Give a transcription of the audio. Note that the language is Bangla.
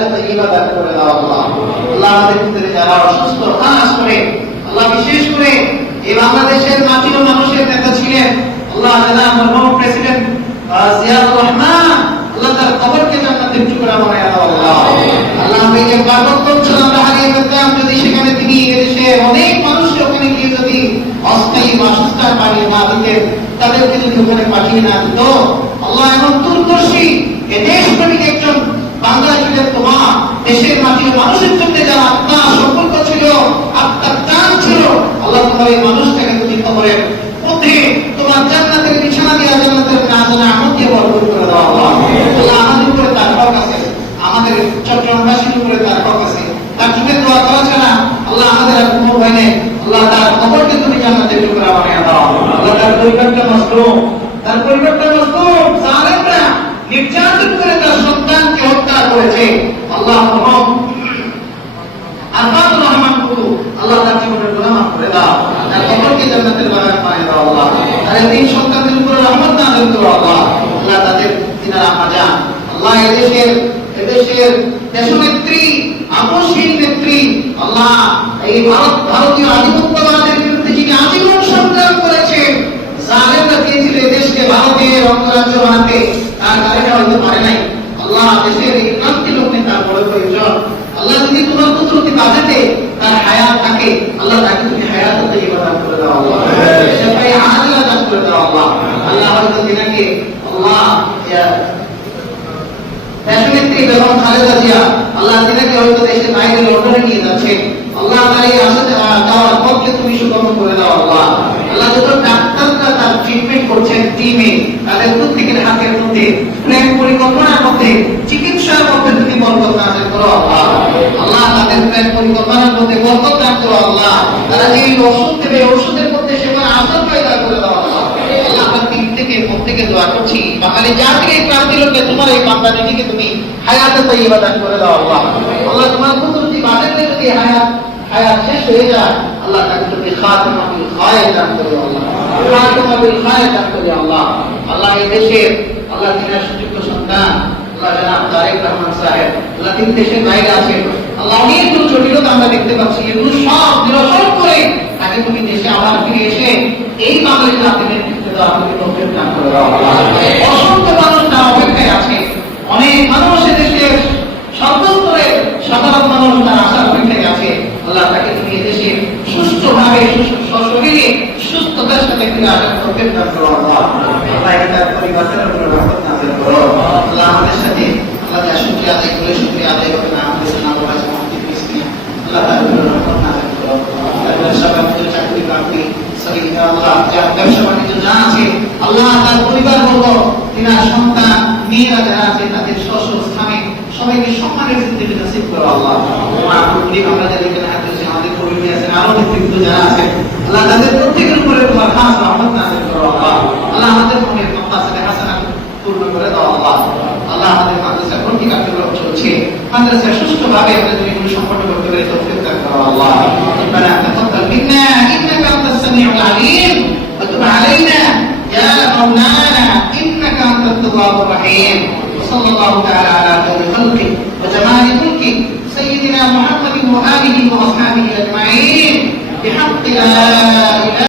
হায়াত তাইয়্যিবা দান করে দাও আল্লাহ। আল্লাহ আমাদের ভিতরে যারা অসুস্থ খাস করে আল্লাহ বিশেষ করে এই বাংলাদেশের মাটির মানুষের নেতা ছিলেন আল্লাহ যারা মরহুম প্রেসিডেন্ট জিয়াউর রহমান, আল্লাহ তার কবরকে জান্নাতের টুকরা বানায় দাও আল্লাহ। আল্লাহ এই যে পার্বত্য অঞ্চল আমরা হারিয়ে ফেলতাম, যদি সেখানে তিনি এদেশে অনেক মানুষকে ওখানে গিয়ে যদি অস্থায়ী বাসস্থান বানিয়ে না দিতেন, তাদেরকে যদি ওখানে পাঠিয়ে না দিত, আল্লাহ এমন দূরদর্শী এ দেশ প্রেমিক একজন বাংলা ছিলেন তোমার দেশের মাটির মানুষের জন্য যারা আপনার সম্পর্ক ছিল, আপনার টান ছিল, আল্লাহ তোমার এই মানুষটাকে তুমি কবরের মধ্যে তোমার জান্নাতের বিছানা দিয়ে জান্নাতের নাজনা আমল দিয়ে বরকত করে দাও আল্লাহ। আল্লাহ আমাদের উপরে তার হক আছে, আমাদের চট্টগ্রামবাসীর উপরে তার হক আছে, তার জন্য দোয়া করা ছাড়া আল্লাহ আমাদের আর কোনো ভয় নেই। আল্লাহ তার কবরকে তুমি জান্নাতের টুকরা বানিয়ে দাও। আল্লাহ তার পরিবারটা মজলুম, তার পরিবারটা মজলুম, জালেমরা নির্যাতন করে তার সন্তানকে হত্যা করেছে। আল্লাহ রহম আরফাতুর রহমান কুতু, আল্লাহ তার জীবনের গুনাহ মাফ করে দাও, তার কবরকে জান্নাতের বাগান বানিয়ে দাও আল্লাহ। তার তিন সন্তানদের উপর রহমত নাযিল করো আল্লাহ। আল্লাহ তাদের তিনারা আমা যান আল্লাহ, এদেশের দেশনেত্রী আপসহীন নেত্রী আল্লাহ, এই ভারতীয় আধিপত্যবাদের বিরুদ্ধে যিনি আজীবন সংগ্রাম করেছেন, জালেমরা চেয়েছিল এই দেশকে ভারতের অঙ্গরাজ্য বানাতে, তার কারণে হয়তো পারে নাই। আল্লাহ দেশের এই ক্রান্তি লোক নেতার বড় প্রয়োজন। আল্লাহ যদি তোমার কুদরতি বাজাতে তার হায়াত থাকে, আল্লাহ তাকে তুমি হায়াত তাইয়্যিবা দান করে দাও আল্লাহ, সেটাই আজিলা দান করে দাও আল্লাহ। আল্লাহ হয়তো দিনাকে আল্লাহ দেশনেত্রী বেগম খালেদা জিয়া, আল্লাহ দিনাকে হয়তো দেশের বাইরে লন্ডনে নিয়ে যাচ্ছে, আল্লাহ তার এই আসা যাওয়ার পথকে তুমি সুগম করে দাও আল্লাহ। আল্লাহ যত ডাক্তাররা তার ট্রিটমেন্ট করছেন টিমে, তাদের প্রত্যেকের হাতের মধ্যে প্ল্যান পরিকল্পনার মধ্যে চিকিৎসার মধ্যে তুমি বরকত নাযিল করো আল্লাহ। আল্লাহ তাদের প্ল্যান পরিকল্পনার মধ্যে বরকত দান করো আল্লাহ। তারা যে ওষুধ দেবে ওষুধের মধ্যে সেখানে আসর পয়দা করে দাও আল্লাহ। আল্লাহ আমরা দিন থেকে প্রত্যেকে দোয়া করছি, বাঙালি জাতির এই ক্রান্তি লোককে তোমার এই বাংলাদেশকে তুমি হায়াত তাইয়্যিবা দান করে দাও আল্লাহ। আল্লাহ তোমার কুদরতি বাজাতে যদি হায়াত শেষ হয়ে যায়, আল্লাহ তাকে তুমি খাতিমা বিল খায়র দান করো আল্লাহ, খাতিমা বিল খায়র দান করো আল্লাহ। আল্লাহ এই দেশের আল্লাহ তিনার সুযোগ্য সন্তান আল্লাহ জনাব তারেক রহমান সাহেব, আল্লাহ তিনি দেশের বাইরে আছেন, আল্লাহ অনেকগুলো জটিলতা আমরা দেখতে পাচ্ছি, এগুলো সব নিরসন করে তাকে তুমি দেশে আবার ফিরে এসে এই বাঙালি জাতির নেতৃত্বে দেওয়া তুমি তৌফিক দান করে দাও আল্লাহ। অসংখ্য মানুষ তার অপেক্ষায় আছে, অনেক মানুষ দেশের সর্বস্তরে সাধারণ মানুষ তার আশার অপেক্ষায় আছে, আল্লাহ তাকে তুমি এদেশে সুস্থভাবে সশরীরে সুস্থতার সাথে ফিরে আসার তৌফিক দান করো আল্লাহ। আল্লাহ তার পরিবারের উপর রহমত নাযিল করো আল্লাহ। আমাদের সাথে আল্লাহ যা শুকরিয়া আদায় করে শুকরিয়া আদায় করতে না আমাদের নাম বলা মুফতি মিসকিন, আল্লাহ তার উপর রহমত নাযিল করো। ব্যবসা বাণিজ্য চাকরি বাকরি সবই আল্লাহ, যা ব্যবসা বাণিজ্য যা আছে আল্লাহ তার পরিবার বর্গ তিনার সন্তান মেয়েরা যারা আছে তাদের স্থানে সবাইকে সম্মানের জিন্দেগি নসিব করো আল্লাহ। আমরা যারা এখানে হাজির আমাদের কর্মী আছেন, আরো নেতৃত্ব যারা আছে আল্লাহ তাদের প্রত্যেকের উপরে তোমার খাস রহমত নাযিল করো আল্লাহ। আল্লাহ আমাদের মনের মাকসাদে হাসানা পূর্ণ করে দাও আল্লাহ। আল্লাহ আমাদের মাদ্রাসা ভর্তি কার্যক্রম চলছে, মাদ্রাসা সুষ্ঠুভাবে আমরা যদি এগুলো সম্পন্ন করতে পারি তৌফিক দান করো আল্লাহ। ربنا تقبل منا انك انت السميع العليم وتب علينا يا مولانا انك انت التواب الرحيم. وصلى الله تعالى على خير خلقه وجمال ملكه سيدنا محمد وآله وأصحابه أجمعين بحق لا إله